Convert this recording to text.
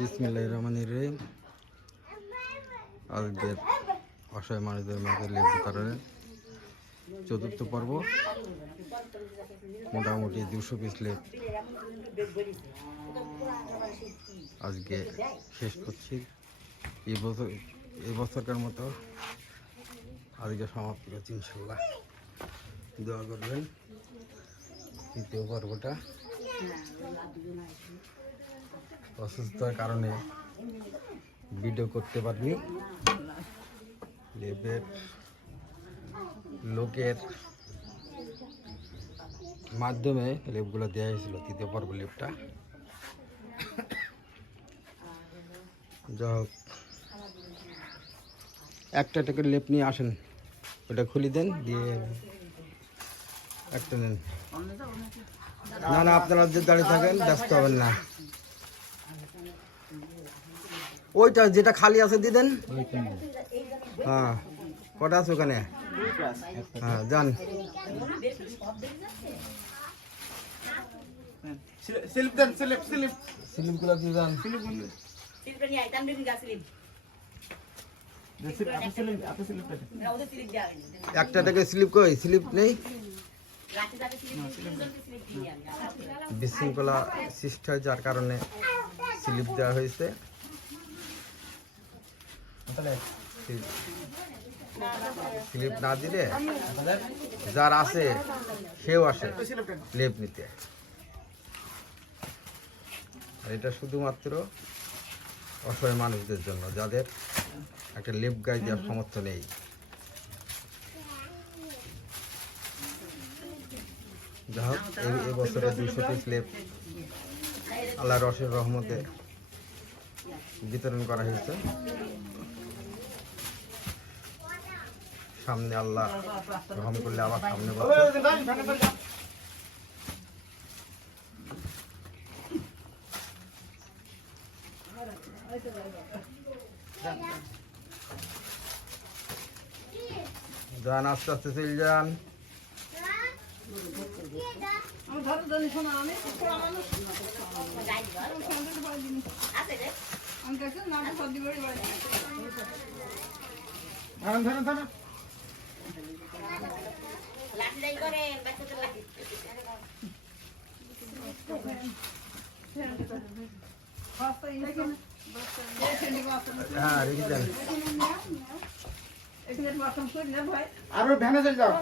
বিসমিল্লাহ রহমানির রহিম। আজকে অসহায় মানুষদের মাঝে লেপ বিতরণের চতুর্থ পর্ব, মোটামুটি দুশো পিস লেপ আজকে শেষ করছি। এই বছর, এই বছরকার মতো আজকে সমাপ্তি করছি ইনশাল্লাহ। দোয়া করবেন। দ্বিতীয় পর্বটা। অসুস্থতার কারণে ভিডিও করতে পারিনি। লেবের লোকের মাধ্যমে লেপগুলো দেওয়া হয়েছিল, তৃতীয় পর্ব লেপটা। যা হোক, একটা একটা করে লেপ নিয়ে আসেন, ওটা খুলে দেন, দিয়ে একটা নেন না না আপনারা যে দাঁড়িয়ে থাকেন ব্যস্ত হবেন না। ওইটা যেটা খালি আছে দিয়ে দেন। হ্যাঁ কটা আছে ওখানে? হ্যাঁ যান। স্লিপ দেন স্লিপ স্লিপ। দিয়ে সিলিপ স্লিপ দেন। সিলিপ একটা থেকে স্লিপ কই? স্লিপ নেই রাতে যাকে সিলিপ তিনজনকে সিলিপ দিয়ে আমি বিশৃঙ্খলা সৃষ্টি হয় যার কারণে স্লিপ দেওয়া হয়েছে। স্লিপ না দিলে যার আছে, সেও আসে লেপ নিতে। আর এটা শুধুমাত্র অসহায় মানুষদের জন্য, যাদের একটা লেপ গায়ে দেওয়ার সামর্থ্য নেই। যা এবছরে দুশো পিস লেপ আল্লাহ রসের রহমতে বিতরণ করা হয়েছে। সামনে আল্লাহ রহম করলে আবার সামনে যান আস্তে আস্তে চলে যান আছে রে। ধরেন ধরেন ধরেন লাঠি লাই করে বাচ্চাদের লাঠি। হ্যাঁ রেখে দেন আর ভ্যানে যাও।